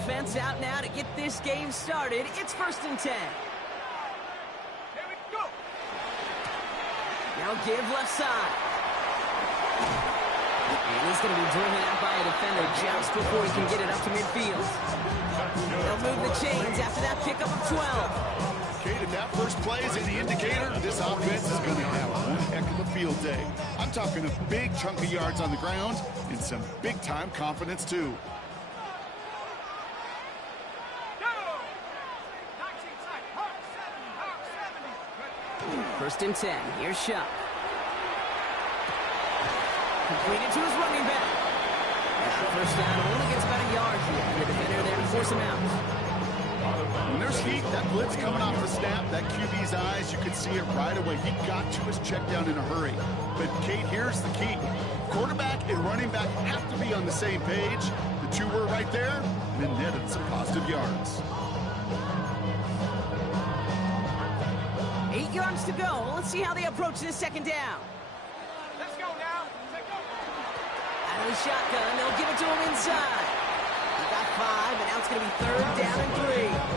offense out now to get this game started. It's 1st and 10. Here we go. Now give left side. And he's going to be driven out by a defender just before he can get it up to midfield. They'll move the chains after that pickup of 12. Kate, if that first play is any indicator, this offense is going to have one heck of a field day. I'm talking a big chunk of yards on the ground and some big-time confidence, too. 1st and 10. Here's Shuck. Completed to his running back. First down only gets about a yard here. And the defender there to force him out. When there's heat, that blitz coming off the snap, that QB's eyes, you could see it right away. He got to his check down in a hurry. But, Kate, here's the key. Quarterback and running back have to be on the same page. The two were right there, and then netted some positive yards. 8 yards to go. Let's see how they approach this 2nd down. Let's go now. Let's go. Out of the shotgun, they'll give it to him inside. He got 5, and now it's going to be 3rd down and 3.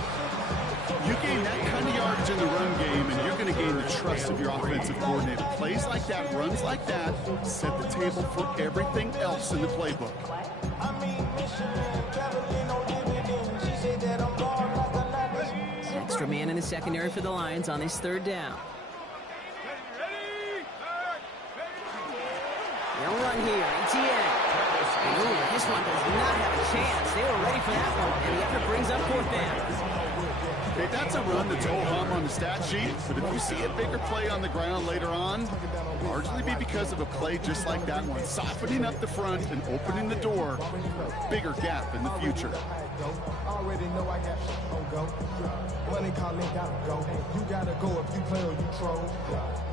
You gain that kind of yardage in the run game, and you're going to gain the trust of your offensive coordinator. Plays like that, runs like that, set the table for everything else in the playbook. Extra man in the secondary for the Lions on this 3rd down. They'll run here, ATN. And ooh, this one does not have a chance. They were ready for that one, and the effort brings up 4th down. Okay, that's a run that's ho-hum on the stat sheet, but if you see a bigger play on the ground later on, it'll largely be because of a play just like that one, softening up the front and opening the door for a bigger gap in the future. Already know I got on go. Money calling, gotta go. You gotta go if you play or you troll.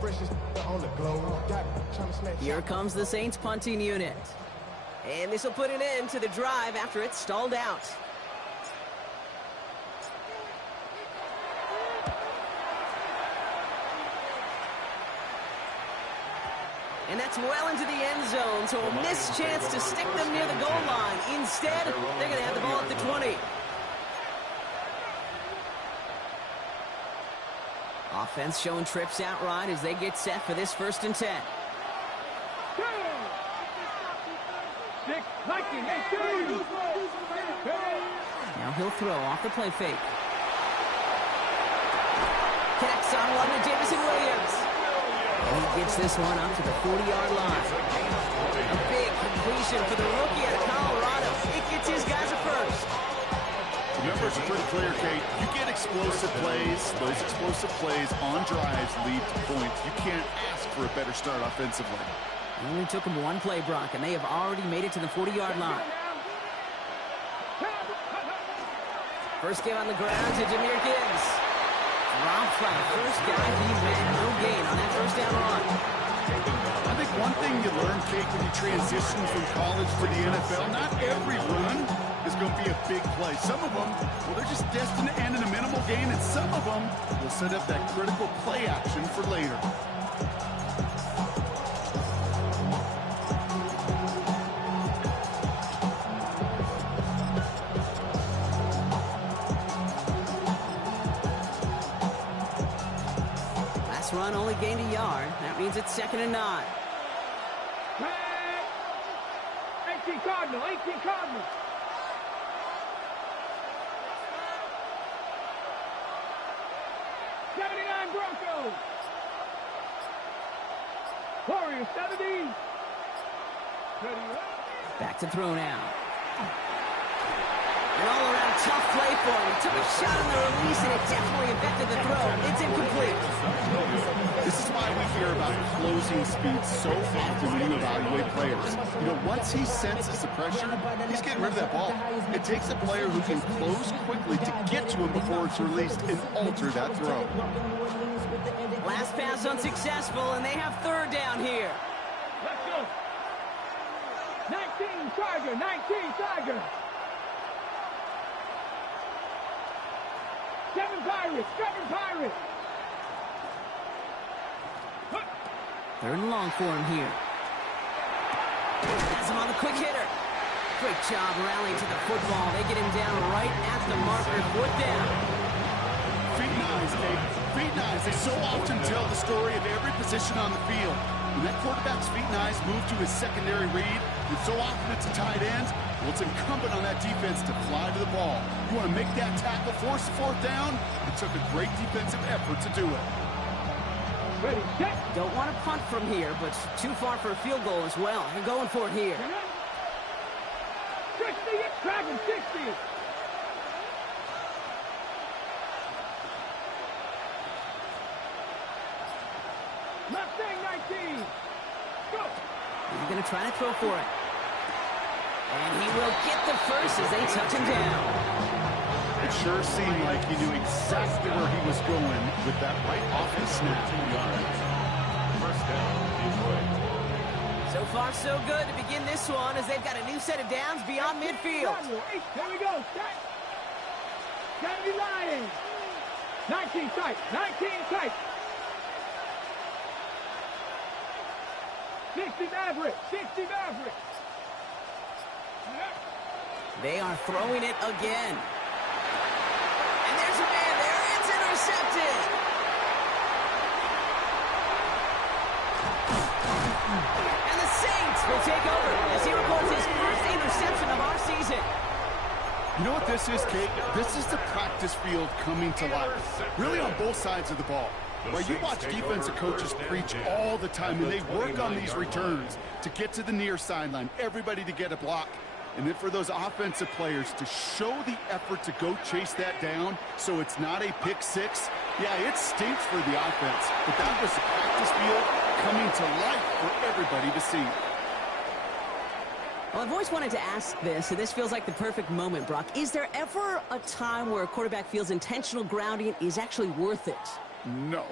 Freshest on the globe. Trying to snatch. Here comes the Saints punting unit. And this will put an end to the drive after it's stalled out. And that's well into the end zone, so a missed chance to stick them near the goal line. Instead, they're going to have the ball at the 20. Offense showing trips out right as they get set for this 1st and 10. Now he'll throw off the play fake. Connects on one to Jamison Williams. And he gets this one up to the 40-yard line. A big completion for the rookie out of Colorado. It gets his guys a first. The numbers are pretty clear, Kate. You get explosive plays. Those explosive plays on drives lead to points. You can't ask for a better start offensively. It only took them one play, Brock, and they have already made it to the 40-yard line. First game on the ground to Jahmyr Gibbs. Dropped by the first guy he met. No gain on that 1st down run. I think one thing you learn, Kate, when you transition from college to the NFL, not every run is going to be a big play. Some of them, well, they're just destined to end in a minimal gain, and some of them will set up that critical play action for later. Run only gained a yard. That means it's 2nd and 9. 18 Cardinal, 18 Cardinal. '79 Broncos. Warriors 70. Back to throw now. An all-around tough play for him. He took a shot on the release, and it definitely affected the throw. It's incomplete. This is why we hear about closing speed so often when you evaluate players. You know, once he senses the pressure, he's getting rid of that ball. It takes a player who can close quickly to get to him before it's released and alter that throw. Last pass unsuccessful, and they have 3rd down here. Let's go. 19 Tiger, 19 Tiger. 7 Pirates, 7 Pirates. 3rd and long for him here. Has him on the quick hitter. Great job rallying to the football. They get him down right at the marker. 4th down. Feet and eyes, Kate. Feet and eyes. They so often tell the story of every position on the field. When that quarterback's feet and eyes move to his secondary read, and so often it's a tight end, well, it's incumbent on that defense to fly to the ball. You want to make that tackle, force the 4th down? It took a great defensive effort to do it. Ready, set. Don't want to punt from here, but too far for a field goal as well. They're going for it here. 60, it's tracking 60. Mustang 19. Go. He's going to try to throw for it. And he will get the first as they touch him down. It sure seemed like he knew exactly where he was going with that right off the snap. First down, Detroit. So far, so good to begin this one as they've got a new set of downs beyond midfield. Here we go. Set. Gotta be lying. 19 tight. 19 tight. 60 Maverick. 60 Maverick. They are throwing it again. And there's a man there. It's intercepted. And the Saints will take over as he records his first interception of our season. You know what this is, Kate? This is the practice field coming to life. Really on both sides of the ball. Where you watch defensive coaches preach all the time, and they work on these returns to get to the near sideline, everybody to get a block. And then for those offensive players to show the effort to go chase that down so it's not a pick six, yeah, it stinks for the offense. But that was the practice field coming to life for everybody to see. Well, I've always wanted to ask this, and this feels like the perfect moment, Brock. Is there ever a time where a quarterback feels intentional grounding is actually worth it? No.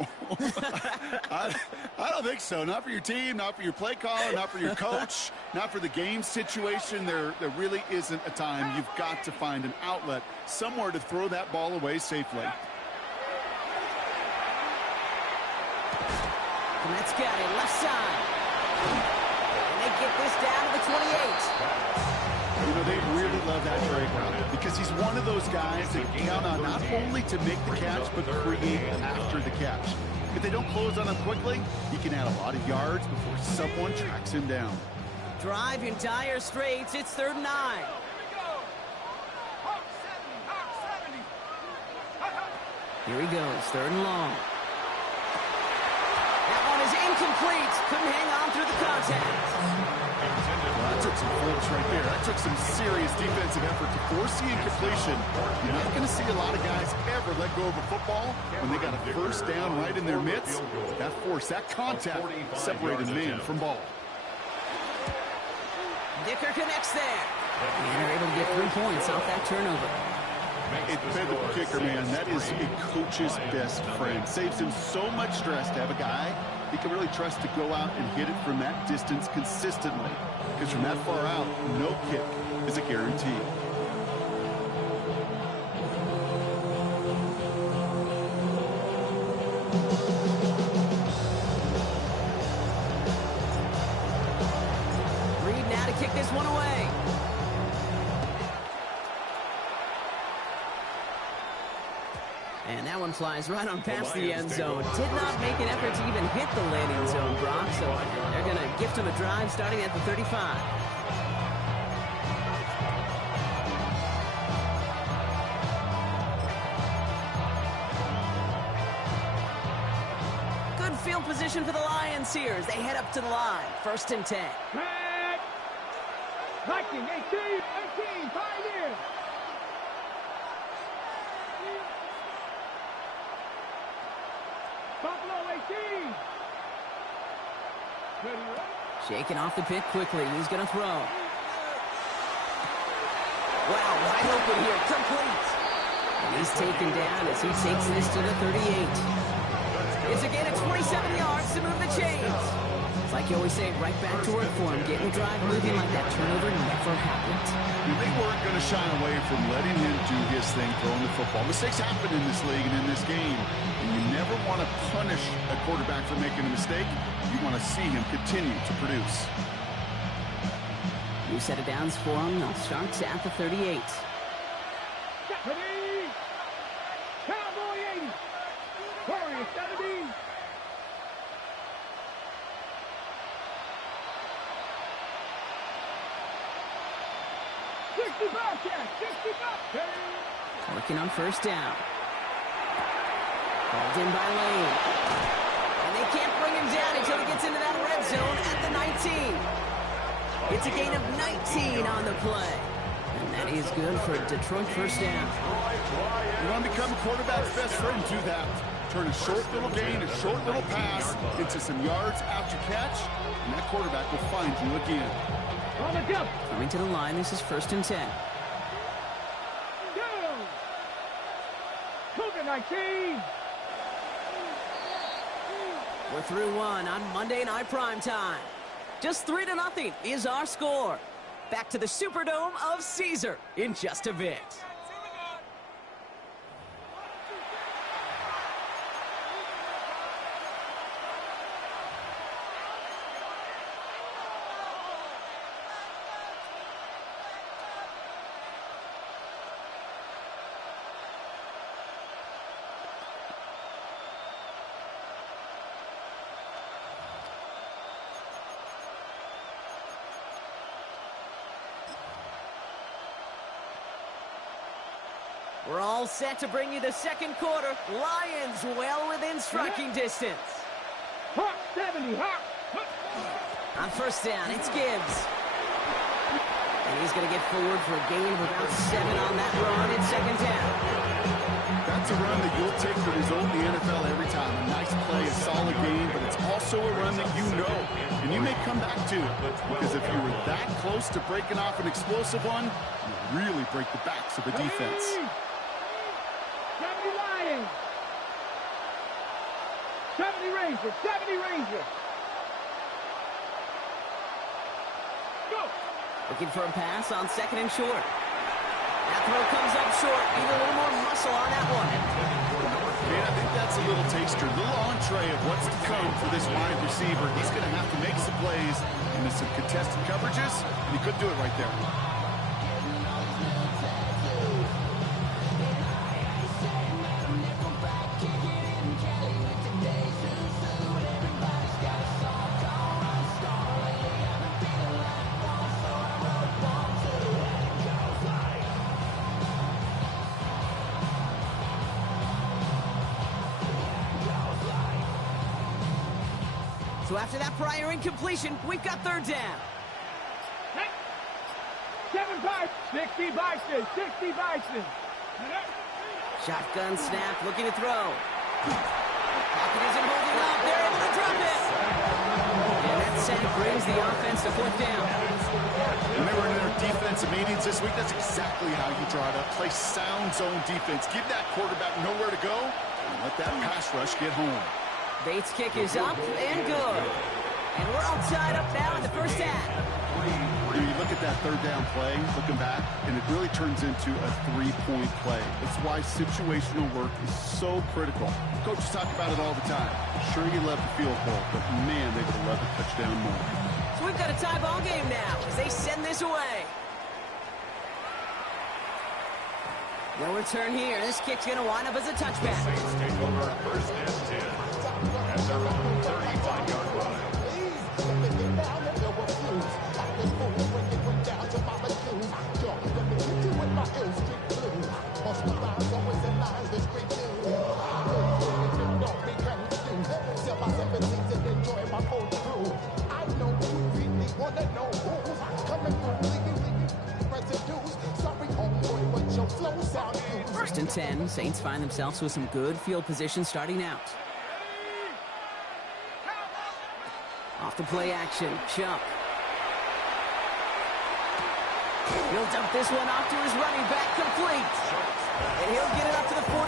I don't think so. Not for your team, not for your play caller, not for your coach, not for the game situation. There really isn't a time. You've got to find an outlet, somewhere to throw that ball away safely. And that's got it, left side. And they get this down to the 28. You know, they really love that Drake route because he's one of those guys that count on not only to make the catch, but create after the catch. If they don't close on him quickly, he can add a lot of yards before someone tracks him down. Drive in dire straits. It's 3rd and 9. Here he goes, 3rd and long. That one is incomplete. Couldn't hang on through the contact. Well, that took some flips right there. That took some serious defensive effort to force the incompletion. You're not going to see a lot of guys ever let go of a football when they got a first down right in their midst. That force, that contact separated man from ball. Dicker connects there. And they're able to get 3 points off that turnover. A dependable kicker, man. That is a coach's best friend. Saves him so much stress to have a guy he can really trust to go out and hit it from that distance consistently. Because from that far out, no kick is a guarantee. Reed now to kick this one away. And that one flies right on past the end zone. Did not make an effort to even hit the landing zone, Brock. So they're going to gift him a drive starting at the 35. Good field position for the Lions here as they head up to the line. 1st and 10. Back. Viking 18, Pioneer. Buffalo 18. Ready, right? Shaking off the pick quickly. He's going to throw. Wow, wide open here. Complete. And he's taken down as he takes this to the 38. It's a gain of 27 yards to move the chains. It's like you always say, right back to work for him. Getting the drive moving like that turnover never happened. They weren't going to shy away from letting him do his thing, throwing the football. Mistakes happen in this league and in this game. And you never want to punish a quarterback for making a mistake. You want to see him continue to produce. New set of downs for him. They'll start at the 38. Ready? Cowboy 80. Warrior 70. Working on first down. Called in by Lane. And they can't bring him down until he gets into that red zone at the 19. It's a gain of 19 on the play. And that is good for a Detroit first down. You want to become a quarterback's best friend, do that. Turn a short little gain, a short little pass into some yards after catch, and that quarterback will find you again. On the jump. Coming to the line, this is 1st and 10. Go. Cougar 19. We're through one on Monday Night Primetime. Just 3-0 is our score. Back to the Superdome of Caesar in just a bit. We're all set to bring you the second quarter. Lions well within striking distance. Hawk 70. Hawk. On first down, it's Gibbs. And he's going to get forward for a gain of about 7 on that run in second down. That's a run that you'll take the result in the NFL every time. A nice play, a solid gain, but it's also a run that you know. And you may come back to it, because if you were that close to breaking off an explosive one, you really break the backs of the defense. 70 Lions. 70 Rangers. 70 Rangers. Go. Looking for a pass on second and short. That throw comes up short. Need a little more muscle on that one. Man, I think that's a little taster, a little entree of what's to come for this wide receiver. He's going to have to make some plays into some contested coverages, and he could do it right there. So after that prior incompletion, we've got third down. 7 Bison. 60 Bison. 60 Bison. Shotgun snap, looking to throw. Pocket isn't holding up. They're able to drop it. And that sack brings the offense to fourth down. Remember in their defensive meetings this week, that's exactly how you draw it up. Play sound zone defense. Give that quarterback nowhere to go, and let that pass rush get home. Bates' kick is up and good. And we're all tied up now in the first half. You look at that third down play, looking back, and it really turns into a three-point play. It's why situational work is so critical. Coaches talk about it all the time. Sure, you love the field goal, but man, they would love a touchdown more. So we've got a tie ball game now as they send this away. No return here. This kick's going to wind up as a touchback. Saints take over first and 10 at their own 35-yard line. First and 10, Saints find themselves with some good field position starting out. Off the play action, Chuck. He'll dump this one off to his running back, complete. And he'll get it up to the 44.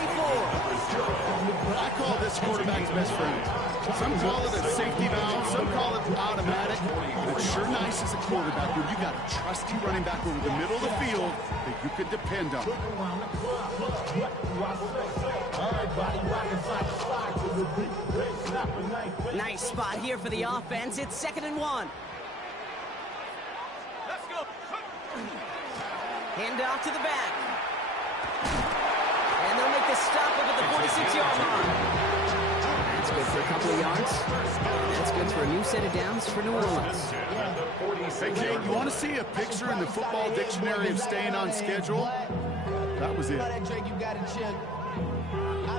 I call this quarterback's best friend. Some call it a safety valve, some call it automatic. But it's sure nice as a quarterback when you got a trusty running back over the middle of the field that you can depend on. Nice spot here for the offense. It's 2nd and 1. Let's go. Hand off to the back. And they'll make the stop up at the 46-yard line. That's good for a couple of yards. And that's good for a new set of downs for New Orleans. Hey, Kate, you want to see a picture in the football dictionary of staying on schedule? That was it.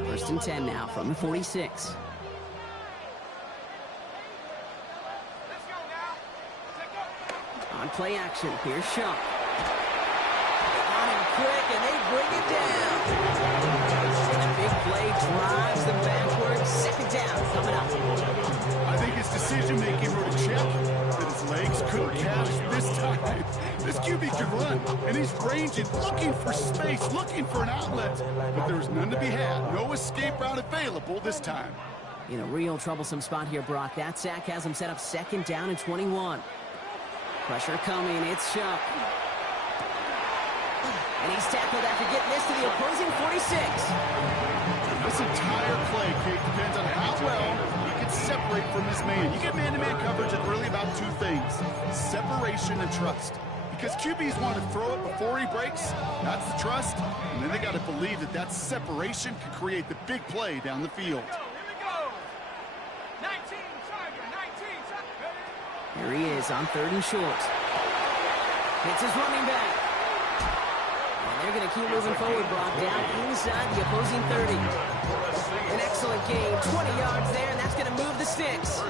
First and 10 now from the 46. On play action, here's Shaw. On him quick, and they bring it down. And a big play drives them backwards. Second down coming up. I think his decision-making wrote a check that his legs couldn't catch this time. This QB can run, and he's ranging, looking for space, looking for an outlet. But there's none to be had. No escape route available this time. In a real troublesome spot here, Brock. That sack has him set up second down and 21. Pressure coming, it's Shuck. And he's tackled after getting this to the opposing 46. This entire play, Kate, depends on how well he can separate from his man. You get man-to-man coverage, it's really about two things: separation and trust. Because QBs want to throw it before he breaks, that's the trust. And then they got to believe that that separation can create the big play down the field. Here he is on third and short. Hits his running back. And they're going to keep moving forward, Brock, down inside the opposing 30. An excellent gain, 20 yards there, and that's going to move the sticks.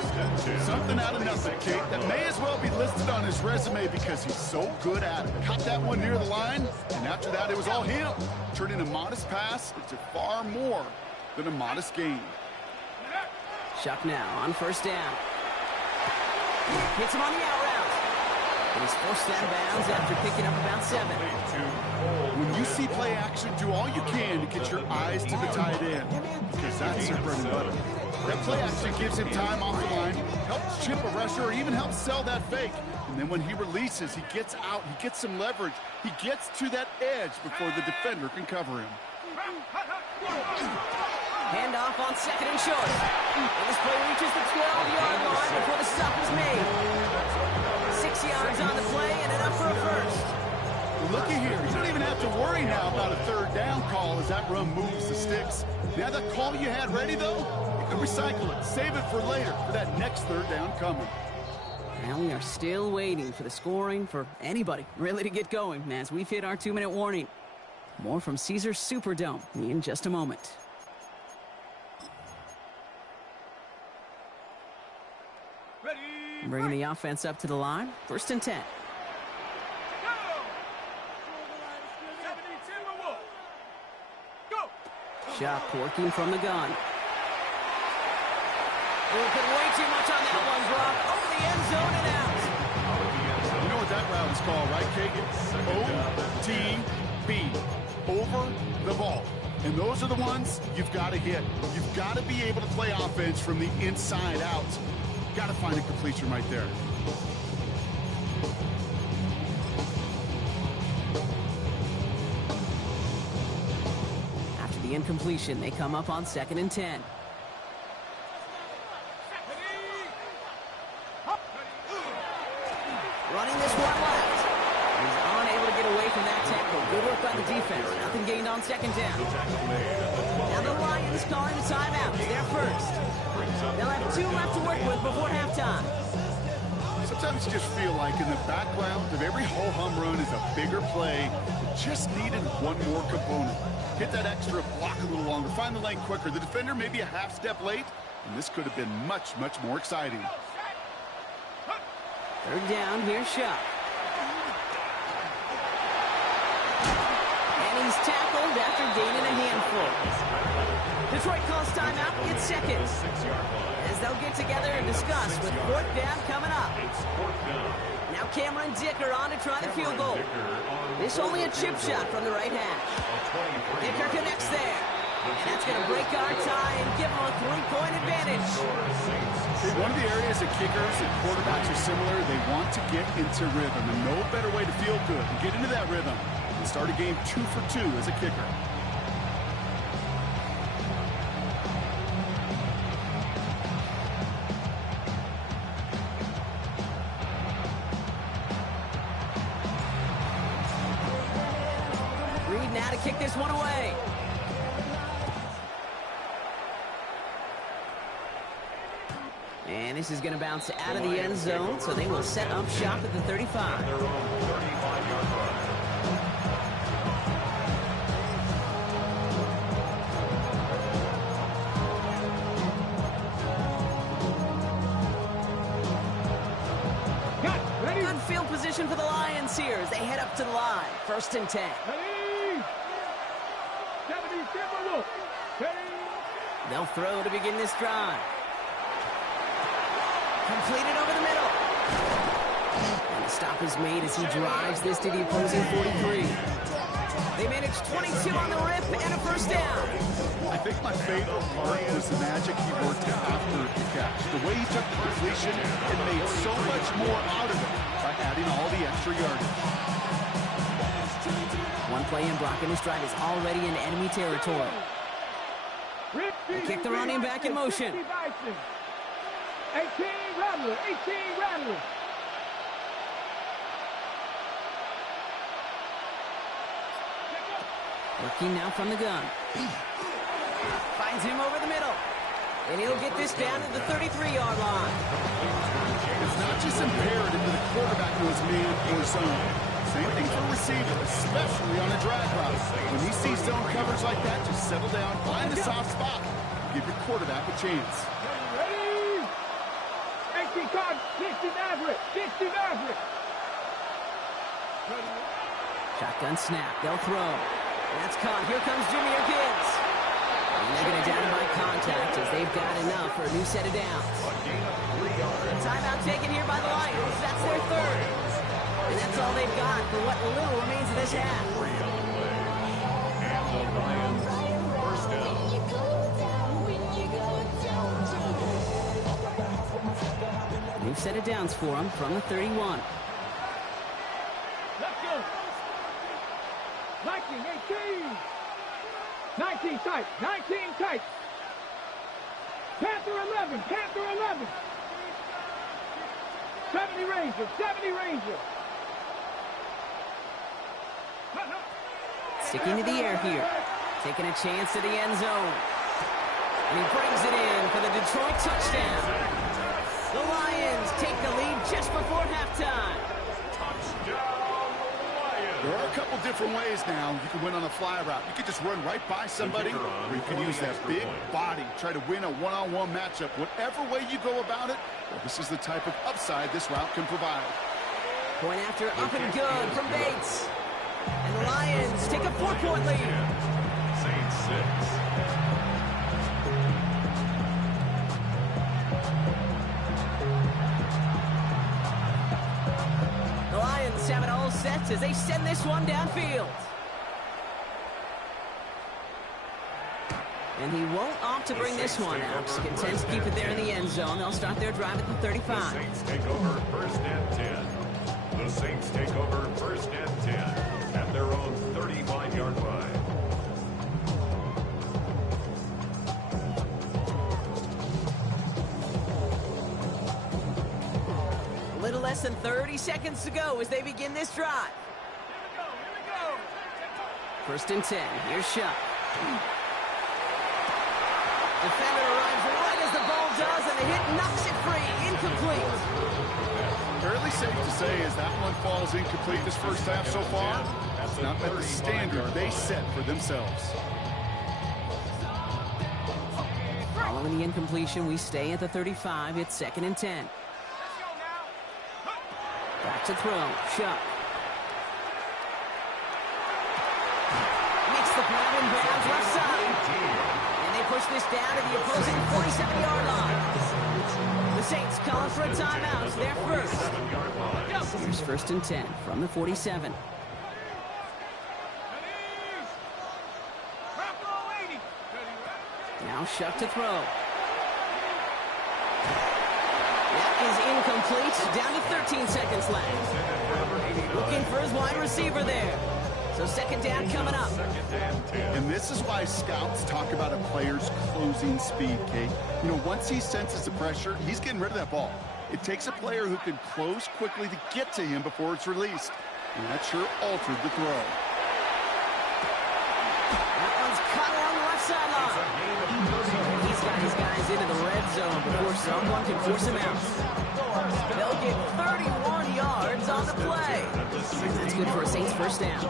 Something out of nothing, Kate, that may as well be listed on his resume because he's so good at it. Caught that one near the line, and after that, it was all him. Turning a modest pass into far more than a modest gain. Shuck now on first down. Hits him on the out route. And he's forced out of bounds after picking up about 7. When you see play action, do all you can to get your eyes to the tight end, because that's your bread and butter. That play action gives him time off the line, helps chip a rusher, or even helps sell that fake. And then when he releases, he gets out, he gets some leverage. He gets to that edge before the defender can cover him. Handoff on second and short. And this play reaches the 12-yard line before the stop is made. 6 yards on the play and enough for a first. Looky here. You don't even have to worry now about a third down call as that run moves the sticks. Now that call you had ready, though, you can recycle it. Save it for later for that next third down coming. And we are still waiting for the scoring for anybody really to get going as we've hit our 2-minute warning. More from Caesars Superdome in just a moment. Bringing the offense up to the line. First and 10. Shuck working from the gun. Put way too much on that one, Brock. Over the end zone and out. You know what that route is called, right, Kagan? OTB. Over the ball. And those are the ones you've got to hit. You've got to be able to play offense from the inside out. Got to find a completion right there. After the incompletion, they come up on second and 10. Running this one left. He's unable to get away from that tackle. Good work by the defense. Nothing gained on second down. Now the Lions calling a timeout. They're first. They'll have 2 left to work with before halftime. Sometimes you just feel like in the background of every ho-hum run is a bigger play. It just needed one more component. Hit that extra block a little longer. Find the lane quicker. The defender may be a half step late, and this could have been much, much more exciting. Third down, here's Shuck. And he's tackled after gaining a handful. Detroit calls timeout, it's seconds. As they'll get together and discuss with fourth down coming up. Now Cameron Dicker on to try the field goal. This only a chip shot from the right hash. Dicker connects there. And that's going to break our tie and give them a 3-point advantage. One of the areas that kickers and quarterbacks are similar, they want to get into rhythm. And no better way to feel good and get into that rhythm than start a game 2 for 2 as a kicker. kick this one away. And this is going to bounce out of the end zone, so they will set up shop at the 35. Their own 35-yard line. Good field position for the Lions here as they head up to the line. 1st and 10. They'll throw to begin this drive. Completed over the middle. And the stop is made as he drives this to the opposing 43. They managed 22 on the rip and a 1st down. I think my favorite part was the magic he worked after the catch. The way he took the completion and made so much more out of it by adding all the extra yardage. One play in blocking this drive is already in enemy territory. They kick the running back in motion. 18 Rattler, 18 Rattler. Working now from the gun. Finds him over the middle. And he'll get this down to the 33-yard line. It's not just imperative that the quarterback knows man or zone. Same thing for a receiver, especially on a drag route. When you see zone coverage like that, just settle down, find the soft spot, give your quarterback a chance. Ready? 18 card, 60 Maverick, 60 Maverick. Shotgun snap. They'll throw. That's caught. Here comes Jimmy Gibbs. And they're going to down by contact as they've got enough for a new set of downs. A timeout taken here by the Lions. That's their 3rd. And that's all they've got for what little remains of this half. And the Lions, 1st down. New set of downs for them from the 31. Let's go. 19, 18. 19 tight, 19 tight. Panther 11, Panther 11. 70 Ranger, 70 Ranger. Sticking to the air here. Taking a chance to the end zone. And he brings it in for the Detroit touchdown. The Lions take the lead just before halftime. There are a couple different ways now. You can win on a fly route. You could just run right by somebody, or you can use that big body, try to win a one-on-one matchup. Whatever way you go about it, well, this is the type of upside this route can provide. Point after up and good from Bates. And the Lions take a 4-point lead. Saints 6. The Lions have it all set as they send this one downfield. And he won't opt to bring this one out. He's content to keep it there in the end zone. They'll start their drive at the 35. The Saints take over 1st and 10. The Saints take over 1st and 10 at their own 35-yard line. A little less than 30 seconds to go as they begin this drive. Here we go. 1st and 10. Here's Shuck. Defender arrives right as the ball does, and the hit knocks it free. Incomplete. Fairly safe to say as that one falls incomplete this first half so far, that's not met the standard they set for themselves. Following the incompletion, we stay at the 35. It's 2nd and 10. Back to throw. Shuck. Makes the grab and bounds left side. And they push this down to the opposing 47-yard line. The Saints calling for a timeout. It's their first. Here's 1st and 10 from the 47. Now Shuck to throw. That is incomplete. Down to 13 seconds left. Looking for his wide receiver there. So 2nd down coming up. And this is why scouts talk about a player's closing speed, Kate. You know, once he senses the pressure, he's getting rid of that ball. It takes a player who can close quickly to get to him before it's released. And that sure altered the throw. sideline. He's got his guys into the red zone before someone can force him out. They'll get 31 yards on the play. And that's good for a Saints first down.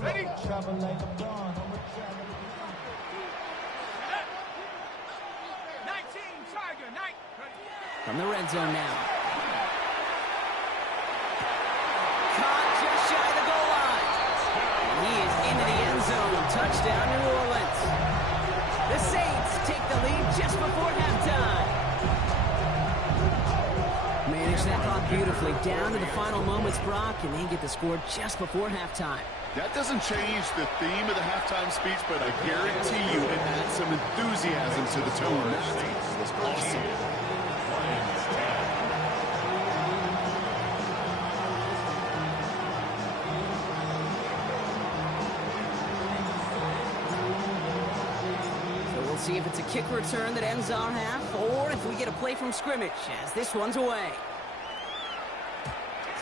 Ready? From the red zone now. Caught just shy of the goal line. And he is into the end zone. Touchdown, New Orleans. The Saints take the lead just before halftime. Managed that clock beautifully down to the final moments, Brock, and they get the score just before halftime. That doesn't change the theme of the halftime speech, but I guarantee you it adds some enthusiasm to the tone. That was awesome. See if it's a kick return that ends our half, or if we get a play from scrimmage, as this one's away.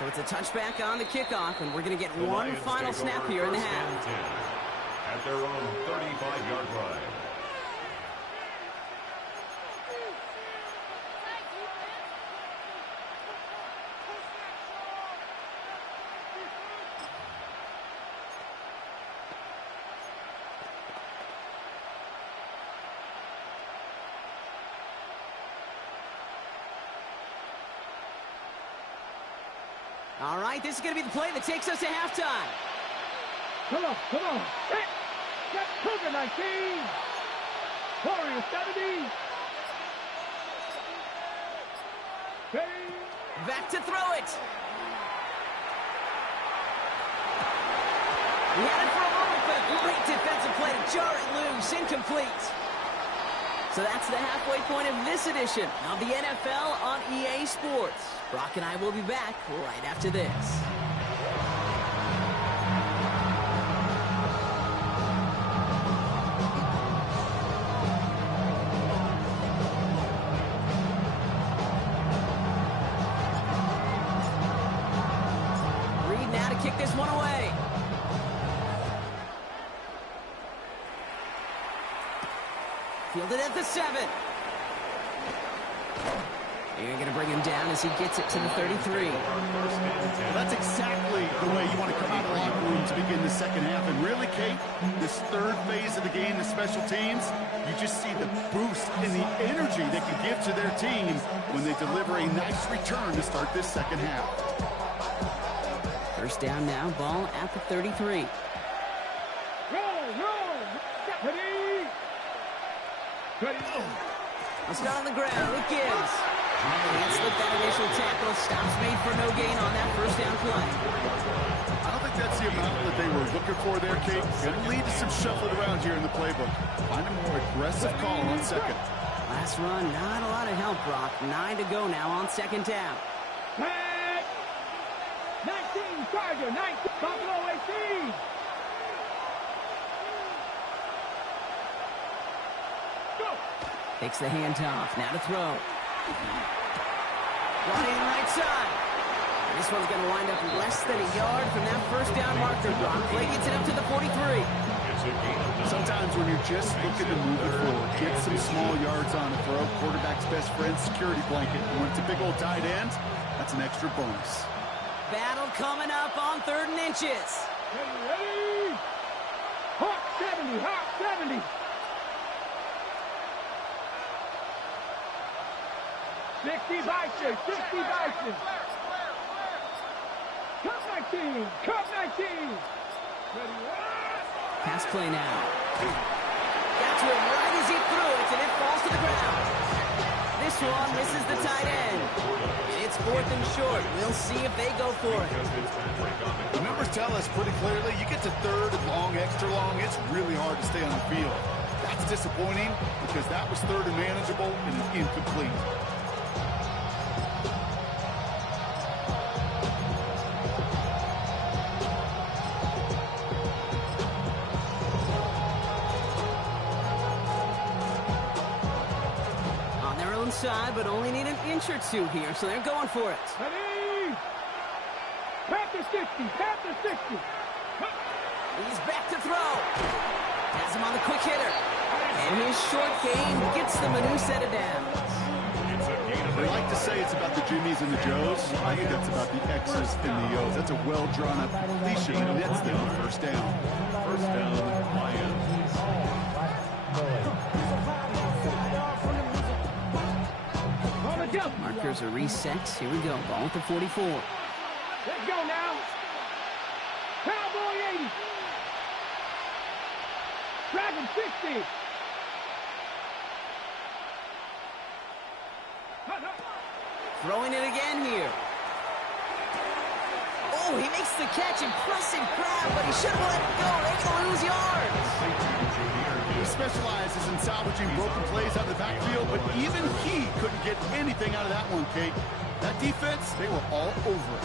So it's a touchback on the kickoff, and we're going to get one final snap here in the half. At their own 35-yard line. All right, this is going to be the play that takes us to halftime. Come on. Get Cougar 19. Warrior 70. Ready? Back to throw it. He had it for a moment, but a great defensive play to jar it loose. Incomplete. So that's the halfway point of this edition of the NFL on EA Sports. Brock and I will be back right after this. Reed now to kick this one away. Fielded at the 7. You're going to bring him down as he gets it to the 33. That's exactly the way you want to come out of the locker room to begin the second half. And really, Kate, this third phase of the game, the special teams, you just see the boost and the energy they can give to their team when they deliver a nice return to start this second half. First down now, ball at the 33. Roll. Ready? Let's start on the ground with Gibbs. Can't slip that initial tackle. Stops made for no gain on that first down play. I don't think that's the amount that they were looking for there, Kate. Going to lead to some shuffling around here in the playbook. Find a more aggressive call on second. Last run, not a lot of help, Brock. 9 to go now on second down. 19, Charger, 19, Buffalo 18. Go. Takes the handoff. Now to throw. Running right side. This one's going to wind up less than a yard from that first down marker. Brock Play gets it up to the 43. Sometimes when you're just looking to move it forward, get some small yards on a throw. Quarterback's best friend, security blanket. And when it's a big old tight end, that's an extra bonus. Battle coming up on 3rd and inches. Ready? Hawk 70. 60 Bison. Cup 19. Ready? Pass play now. Got to it right as he threw it, and it falls to the ground. This one misses the tight end. It's 4th and short. We'll see if they go for it. The numbers tell us pretty clearly, you get to 3rd and long, extra long, it's really hard to stay on the field. That's disappointing because that was 3rd and manageable and incomplete. Side, but only need an inch or two here, so they're going for it. Ready? Past the 60. He's back to throw. Has him on the quick hitter. And his short game gets them a new set of downs. They like to say it's about the Jimmies and the Joes. I think that's about the X's and the O's. That's a well-drawn up completion that nets them on first down. First down, Lions. Markers are reset. Here we go. Ball at the 44. Let's go now. Cowboy 80. Dragon 60. Throwing it again here. Oh, he makes the catch. Impressive grab, but he should have let it go. They're going to lose yards. He specializes in salvaging broken plays out of the backfield, but even he couldn't get anything out of that one, Kate. That defense, they were all over it.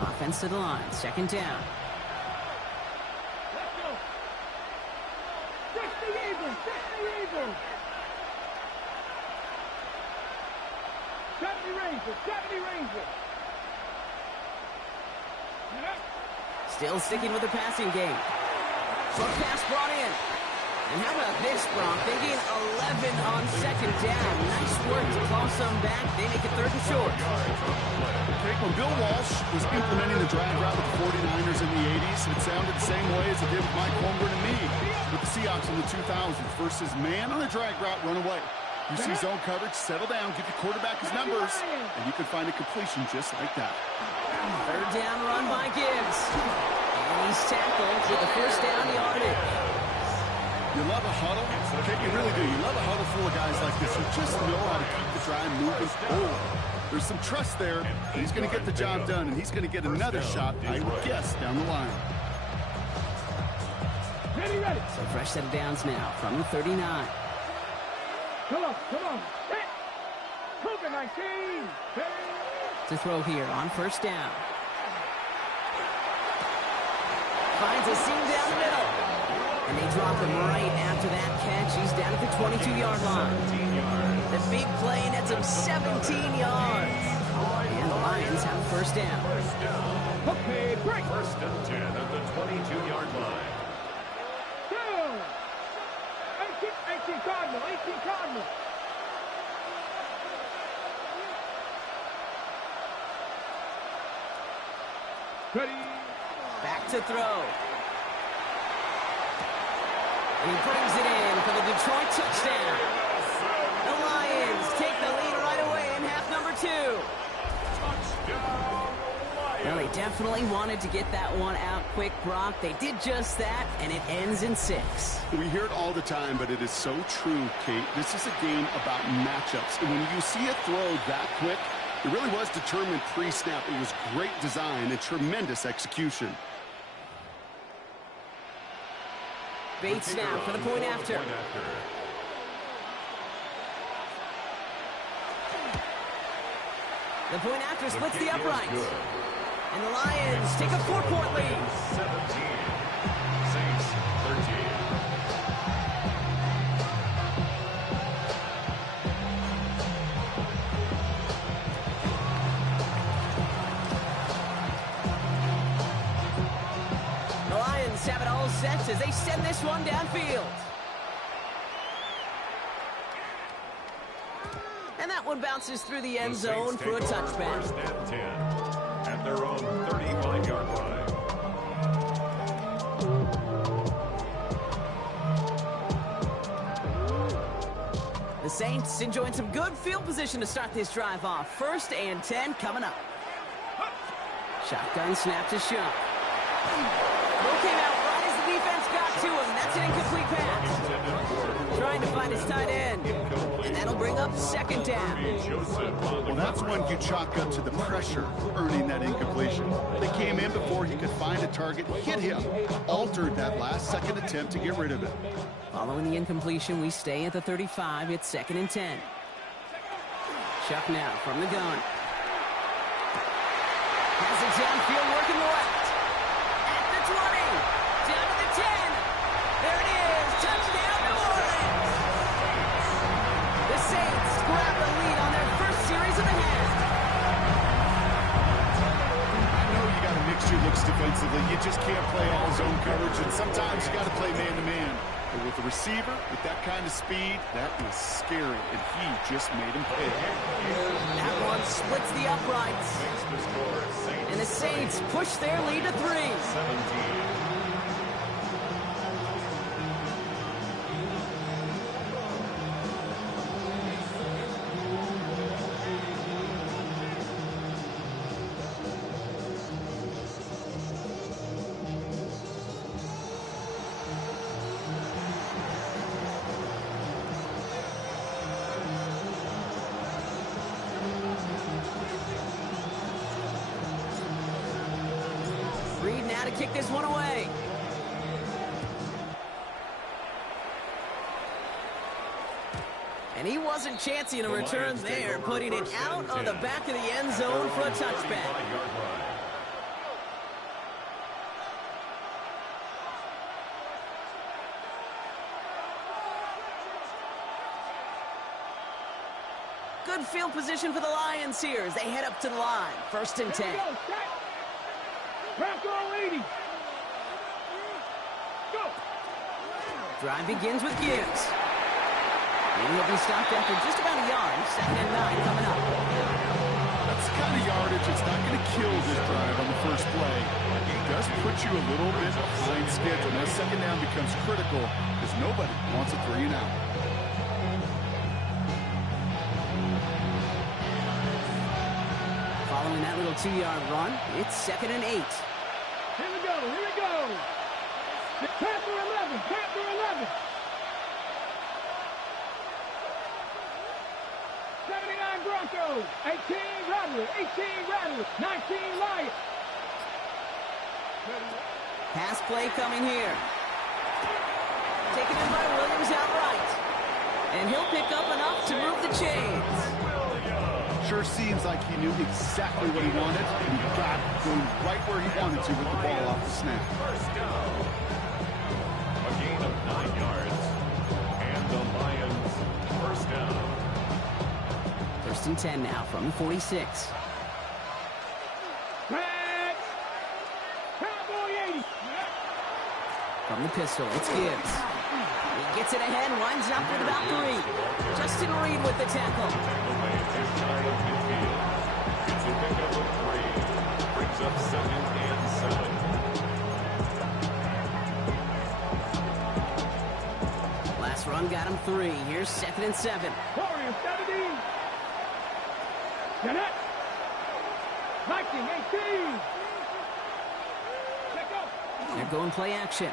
Offense to the line. Second down. Let's go. 60 Eagles. 60 Eagles. 70 Rangers. 70 Rangers. Still sticking with the passing game. Short pass brought in. And how about this, Bronk? They gain 11 on second down. Nice work to call some back. They make it third and short. Okay, when Bill Walsh was implementing the drag route with the 49ers in the 80s, it sounded the same way as it did with Mike Holmgren and me with the Seahawks in the 2000s. Versus man on the drag route, run away. You see zone coverage, settle down, give your quarterback his numbers, and you can find a completion just like that. Third down run by Gibbs. And he's tackled with the first down yardage. You love a huddle. Okay, you really do. You love a huddle full of guys like this who just know how to keep the drive moving forward. There's some trust there. He's going to get the job done, and he's going to get another shot, I would guess, down the line. Ready. So fresh set of downs now from the 39. Come on. Hit. Cougar 19. To throw here on first down. Finds a seam down the middle. And they drop him right after that catch. He's down at the 22-yard line. The big play nets him 17 yards. And the Lions have a first down. Okay, break. First and 10 at the 22-yard line. 18 Cardinal. Ready. Back to throw. And he brings it in for the Detroit touchdown. The Lions take the lead right away in half number 2. Well, they definitely wanted to get that one out quick, Brock. They did just that, and it ends in 6. We hear it all the time, but it is so true, Kate. This is a game about matchups. And when you see a throw that quick, it really was determined pre-snap. It was great design and tremendous execution. Bates now for the point after. The point after splits the uprights. And the Lions take a 4-point lead. 17. Saints 13. The Lions have it all set as they send this one downfield. And that one bounces through the end zone for a touchback. First and 10 at their own 35-yard line. The Saints enjoying some good field position to start this drive off. First and 10 coming up. Shotgun snap to Shump. Ball came out right as the defense got to him. That's an incomplete pass. Trying to find his tight end. And that'll bring up second down. Well, that's when you chalk up to the pressure earning that incompletion. They came in before he could find a target, hit him, altered that last-second attempt to get rid of it. Following the incompletion, we stay at the 35. It's second and 10. Chuck now from the gun. Has it downfield, working left. At the 20. Down to the 10. There it is. Touchdown, New Orleans. The Saints grab the lead on their first series of the half. defensively. You just can't play all zone coverage, and sometimes you got to play man-to-man. But with a receiver, with that kind of speed, that is scary, and he just made him pay. That one splits the uprights. And the Saints push their lead to 3. 17. Reed now to kick this one away. And he wasn't chancing a return there, putting it out of the back of the end zone for a touchback. Good field position for the Lions here as they head up to the line. 1st and 10. Back on 80. Go. Drive begins with Gibbs. And he'll be stopped after just about a yard. 2nd and 9 coming up. That's the kind of yardage that's not going to kill this drive on the first play. It does put you a little bit behind schedule. Now 2nd down becomes critical because nobody wants a 3 and out. Following that little 2-yard run, it's 2nd and 8. Here we go. Here we go. Panther 11. Panther 11. 79 Broncos. 18 Rattlers. 18 Rattlers. 19 Lions. Pass play coming here. Taken in by Williams outright. And he'll pick up enough to move the chains. Sure seems like he knew exactly what he wanted, and he got going right where he wanted to with the ball off the snap. First down. A gain of 9 yards. And the Lions, first down. 1st and 10 now from the 46. Flag. Cowboy 80. From the pistol, it's Gibbs. He gets it ahead, winds up with about 3. Justin Reed with the tackle. Away just shy of midfield. It's a pickup of 3. Brings up 2nd and 7. Last run got him 3. Here's 2nd and 7. Warriors 17. Jeanette. Viking 18. Check out. They're going play action.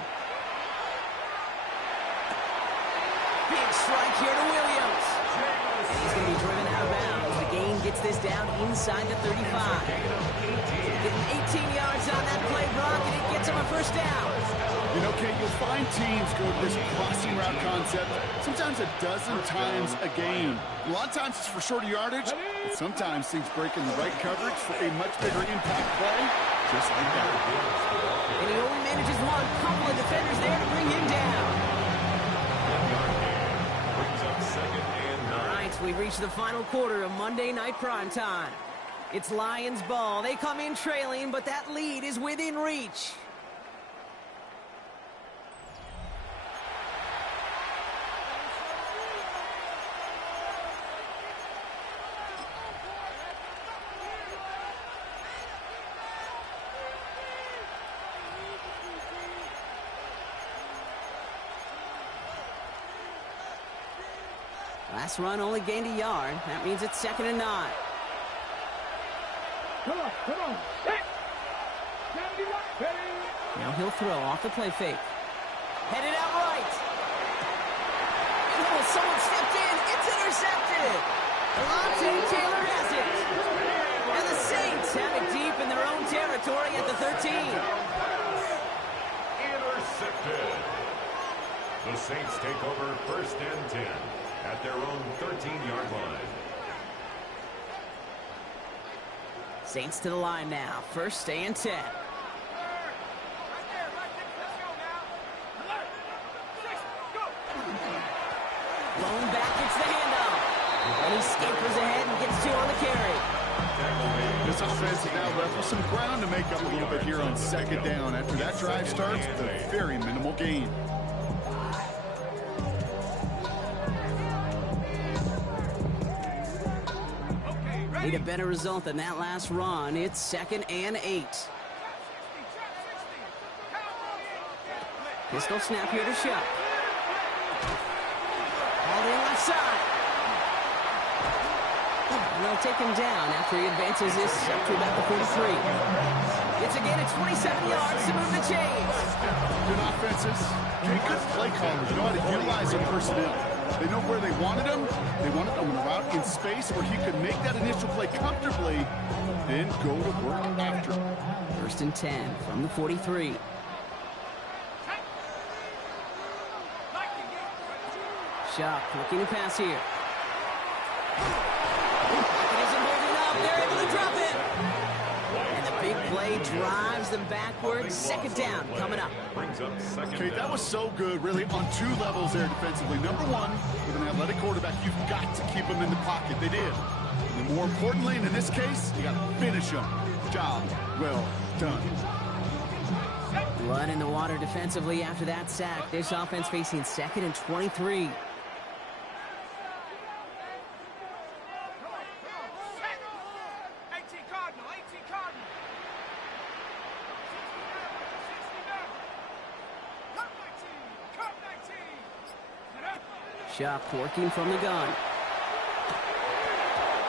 Big strike here to Williams. And he's going to be driven out of bounds. The gain gets this down inside the 35. Getting 18 yards on that play, Brock, and it gets him a 1st down. You know, Kate, you'll find teams go to this crossing route concept sometimes a dozen times a game. A lot of times it's for shorter yardage, but sometimes things break in the right coverage for a much bigger impact play, just like that. And he only manages one. Couple of defenders there to bring him down. Brings up 2nd and 9. All right, we reach the final quarter of Monday Night Primetime. It's Lions ball. They come in trailing, but that lead is within reach. Last run only gained a yard. That means it's 2nd and 9. Come on, come on. Hey. 71. Hey. Now he'll throw off the play fake. Headed out right. Oh, someone stepped in. It's intercepted. Alontae Taylor has it. And the Saints have it deep in their own territory at the 13. Intercepted. The Saints take over 1st and 10 at their own 13-yard line. Saints to the line now. 1st and 10. Blown back, it's the handoff. And he scampers ahead and gets 2 on the carry. This offense is now left with some ground to make up a little bit here on second down. After that drive starts, with a very minimal gain. Need a better result than that last run. It's 2nd and 8. Pistol snap here to Shuck. All the left side. And they'll take him down after he advances this up to about the 43. It's again at 27 yards to move the chains. Good offenses. Good play callers. Know how to utilize their personnel. They know where they wanted him. They wanted him on a route in space where he could make that initial play comfortably, then go to work after. 1st and 10 from the 43. Shuck looking to pass here. It isn't holding up. They're able to drop it. And the big play drives them backwards. 2nd down coming up. Okay, that was so good, really, on 2 levels there defensively. Number 1, with an athletic quarterback, you've got to keep him in the pocket. They did. And more importantly, and in this case, you got to finish him. Job well done. Blood in the water defensively after that sack. This offense facing 2nd and 23. Shuck working from the gun.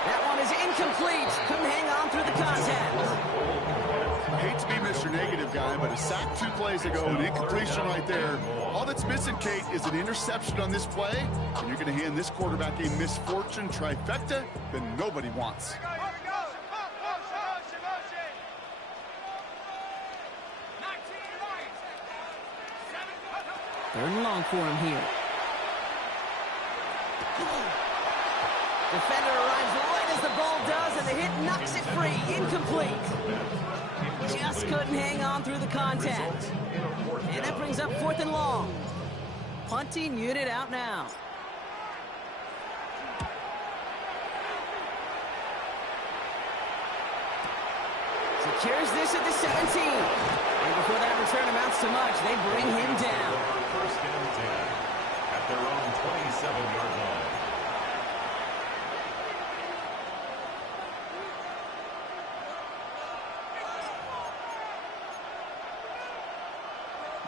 That one is incomplete. Couldn't hang on through the contact. I hate to be Mr. Negative guy, but a sack 2 plays ago, an incompletion right there. All that's missing, Kate, is an interception on this play, and you're going to hand this quarterback a misfortune trifecta that nobody wants. Third and long for him here. Defender arrives right as the ball does, and the hit knocks it free. Incomplete. Just couldn't hang on through the contact. And that brings up 4th and long. Punting unit out now. Secures this at the 17. And before that return amounts to much, they bring him down. 1st and 10 at their own 27-yard line.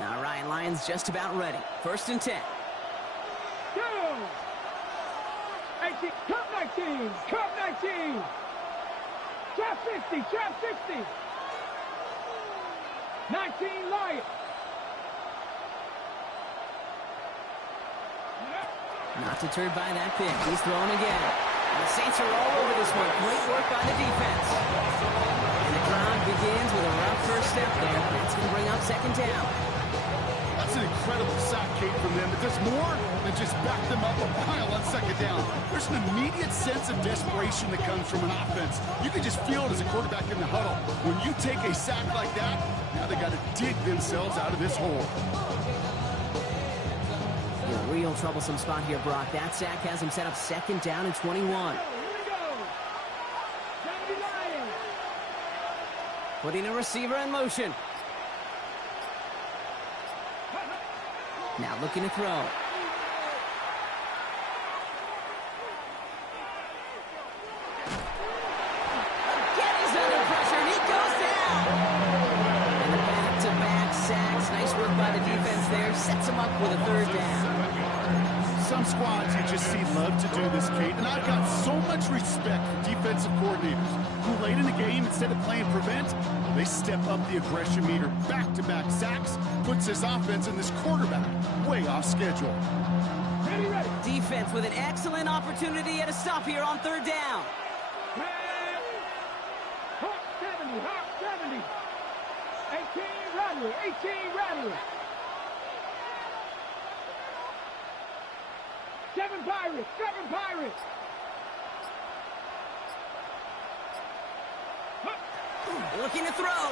All right, Lions just about ready. 1st and 10. Go! 18, cut 19, cut 19. Trap 50, trap 50. 19 Lions. Not deterred by that pick. He's throwing again. And the Saints are all over this one. Great work by the defense. And the crowd begins with a rough first step there. That's going to bring up 2nd down. That's an incredible sack, Kate, from them. But there's more than just back them up a mile on 2nd down. There's an immediate sense of desperation that comes from an offense. You can just feel it as a quarterback in the huddle. When you take a sack like that, now they got to dig themselves out of this hole. In a real troublesome spot here, Brock. That sack has him set up 2nd down and 21. Putting a receiver in motion. Now looking to throw. Again, he's under pressure. He goes down. And the back-to-back sacks. Nice work by the defense there. Sets him up with a 3rd down. Some squads you just see love to do this, Kate, and I've got so much respect for defensive coordinators who late in the game, instead of playing prevent, they step up the aggression meter. Back-to-back sacks puts his offense and this quarterback way off schedule. Ready, ready. Defense with an excellent opportunity at a stop here on 3rd down. Hawk 70, Hawk 70. 18 Rattler, 18 Rattler. 7 Pirates, 7 Pirates. Looking to throw.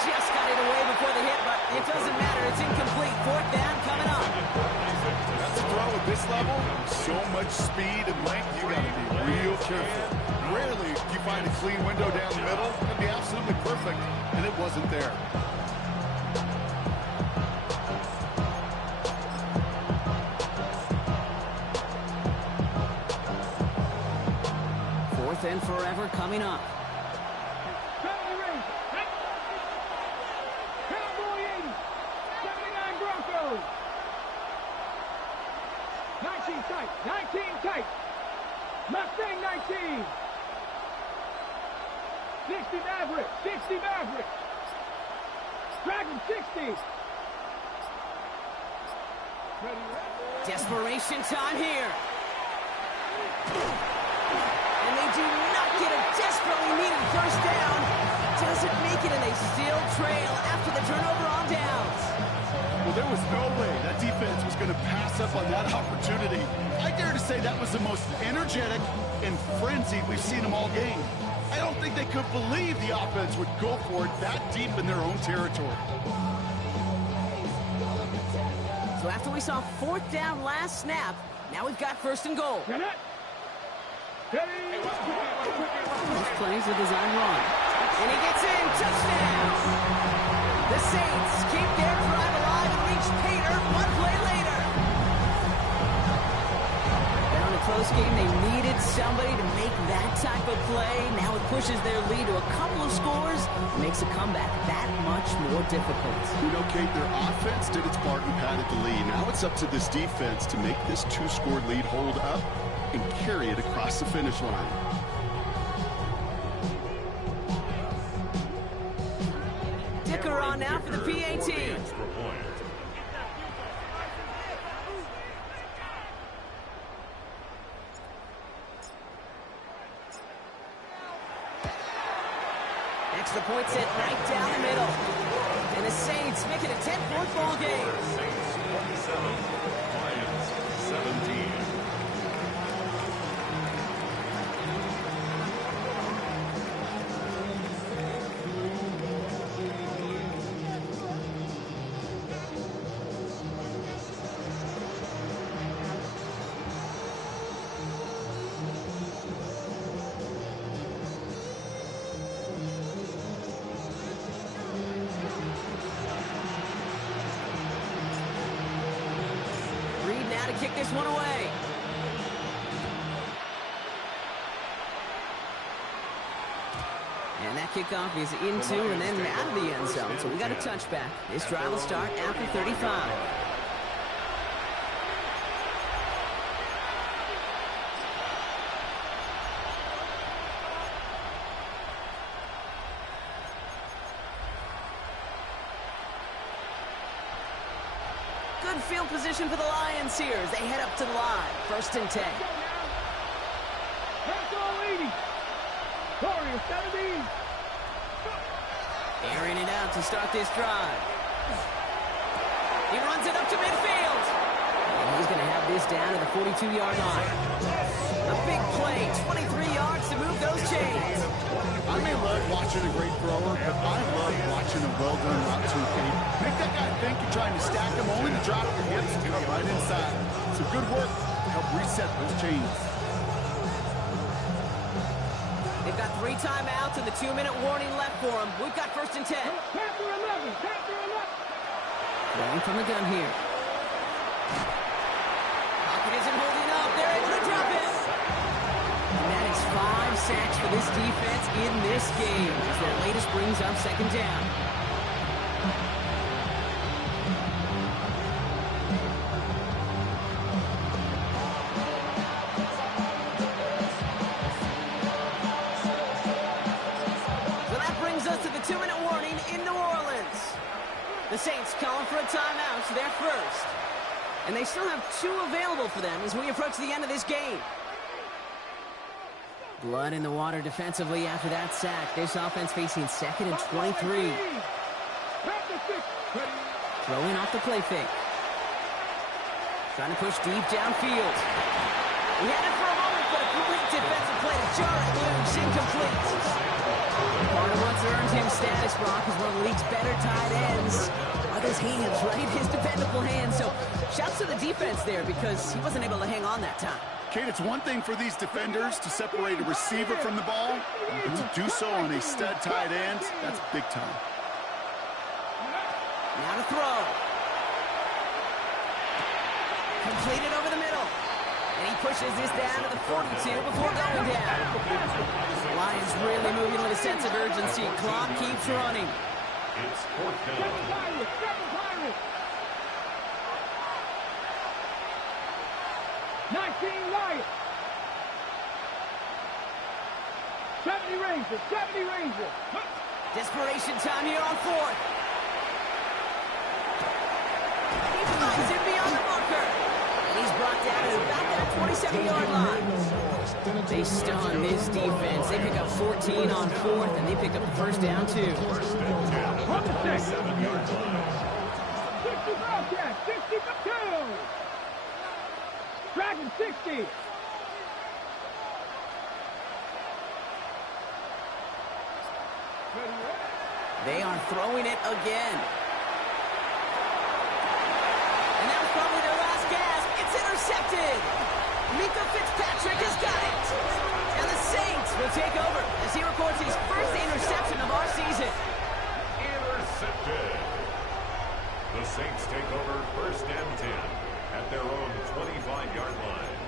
Just got it away before the hit, but it doesn't matter. It's incomplete. Fourth down coming up. That's a throw at this level. So much speed and length, you got to be real careful. Rarely do you find a clean window down the middle. It'd be absolutely perfect, and it wasn't there. Fourth and forever coming up. Cowboy 80, 79 Broncos. 19 tight, 19 tight. Mustang 19. 60 Maverick, 60 Maverick. Dragon 60. Ready. Desperation time here. And they do not get a desperately needed first down. Doesn't make it, and they still trail after the turnover on downs. Well, there was no way that defense was going to pass up on that opportunity. I dare to say that was the most energetic and frenzied we've seen them all game. I don't think they could believe the offense would go for it that deep in their own territory. So after we saw fourth down last snap, now we've got first and goal. Get it. Ready. This play's a design run. And he gets in. Touchdown. The Saints keep their drive alive and reach Pater one play later. Down a close game, they needed somebody to make that type of play. Now it pushes their lead to a couple of scores and makes a comeback that much more difficult. You know, Kate, their offense did its part and padded the lead. Now it's up to this defense to make this two-score lead hold up and carry it across the finish line. Dicker on now for the PAT. Extra point set right down the middle. And the Saints make it a 10-point ball game. Saints 27, Lions 17. To kick this one away. And that kickoff is into and then out of the end zone. So we got a touchback. This drive will start after 35. Good field position for the Lions here as they head up to the line. First and 10. That's all 80. Warriors 17. Airing it out to start this drive. He runs it up to midfield. And he's going to have this down at the 42-yard line. A big play, 23 yards to move those chains. I may love watching a great thrower, but I love watching a well-done route to Kate. Make that guy think you're trying to stack him, only to drop your hips and cut right inside. Some good work to help reset those chains. They've got 3 timeouts and the 2-minute warning left for them. We've got first and 10. Panther 11. Panther 11. Going from the gun here. Pocket isn't holding up. They're able to drop it. And that is 5 sacks for this defense in this game as their latest brings up second down. So that brings us to the 2-minute warning in New Orleans. The Saints calling for a timeout, so they're first. And they still have 2 available for them as we approach the end of this game. Blood in the water defensively after that sack. This offense facing second and 23. Throwing off the play fake. Trying to push deep downfield. He had it for a moment, but a complete defensive play to jar it loose. Incomplete. Part of what's earned him status, Brock, is one of the league's better tight ends. Are those hands, right? His dependable hands. So shouts to the defense there because he wasn't able to hang on that time. Kate, it's one thing for these defenders to separate a receiver from the ball, but to do so on a stud tight end, that's big time. Now to throw. Completed over the middle. And he pushes this down to the 42 before going down. The Lions really moving with a sense of urgency. Clock keeps running. It's fourth down. 19 Lions. 70 Rangers. 70 Rangers. Desperation time here on fourth. He flies it beyond the marker. And he's brought down at about that 27-yard line. They stun this defense. They pick up 14 on fourth, and they pick up the first down, too. First and 10 on the 37-yard line. 60 Bobcats. 62. Dragon 60. They are throwing it again. And that was probably their last gasp. It's intercepted. Mika Fitzpatrick has got it. And the Saints will take over as he records his first interception of our season. Intercepted. The Saints take over first and 10 at their own 25-yard line.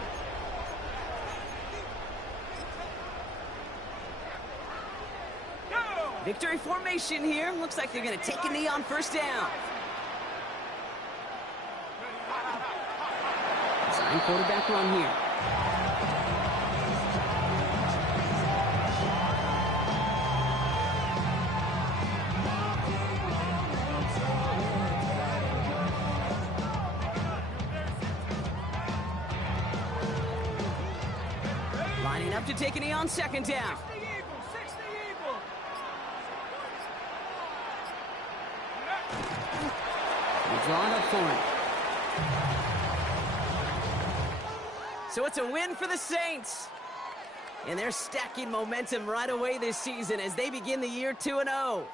Victory formation here. Looks like they're going to take a knee on first down. Sign quarterback run here. Lining up to take a knee on second down. Drawn up for him. So it's a win for the Saints. And they're stacking momentum right away this season as they begin the year 2-0.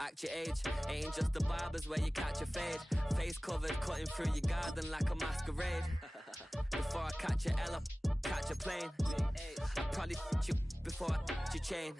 Act your age, ain't just the barbers where you catch a fade. Face covered, cutting through your garden like a masquerade. Before I catch a L, catch a plane. I probably you before I your chain.